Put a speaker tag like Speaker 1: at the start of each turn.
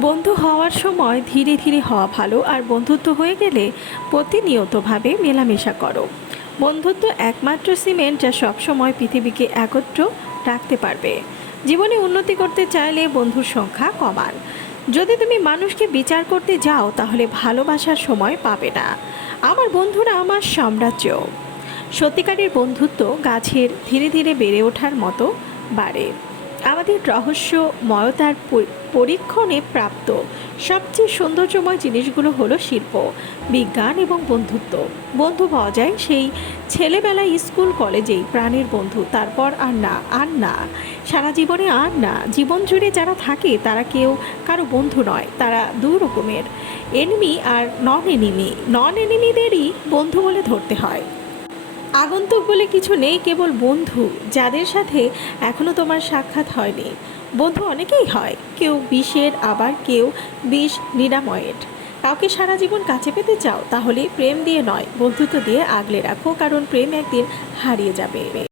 Speaker 1: বন্ধু হওয়ার সময় ধীরে ধীরে হওয়া ভালো আর বন্ধুত্ব হয়ে গেলে প্রতিনিয়তভাবে মেলামেশা করো। বন্ধুত্ব একমাত্র সিমেন্ট যা সবসময় পৃথিবীকে একত্র রাখতে পারবে। জীবনে উন্নতি করতে চাইলে বন্ধুর সংখ্যা কমান। যদি তুমি মানুষকে বিচার করতে যাও, তাহলে ভালোবাসার সময় পাবে না। আমার বন্ধুরা আমার সাম্রাজ্য। সত্যিকারের বন্ধুত্ব গাছের ধীরে ধীরে বেড়ে ওঠার মতো বাড়ে। আমাদের রহস্যময়তার পরি- পরীক্ষণে প্রাপ্ত সবচেয়ে সৌন্দর্যময় জিনিসগুলো হলো শিল্প, বিজ্ঞান এবং বন্ধুত্ব। বন্ধু পাওয়া যায় সেই ছেলেবেলায় স্কুল, কলেজেই প্রাণের বন্ধু, তারপর আর না আর না। সারা জীবনে আর না। জীবন জুড়ে যারা থাকে তারা কেউ কারও বন্ধু নয়, তারা দু রকমের। এনিমি আর নন এনিমি নন এনিমিদেরই বন্ধু বলে ধরতে হয়। আগন্তুক বলে কিছু নেই, কেবল বন্ধু, যাদের সাথে এখনও তোমার সাক্ষাৎ হয়নি। বন্ধু অনেকেই হয়, কেউ বিষের, আবার কেউ বিষ নিরাময়ের। কাউকে সারা জীবন কাছে পেতে চাও, তাহলে প্রেম দিয়ে নয়, বন্ধুত্ব দিয়ে আগলে রাখো, কারণ প্রেম একদিন হারিয়ে যাবে।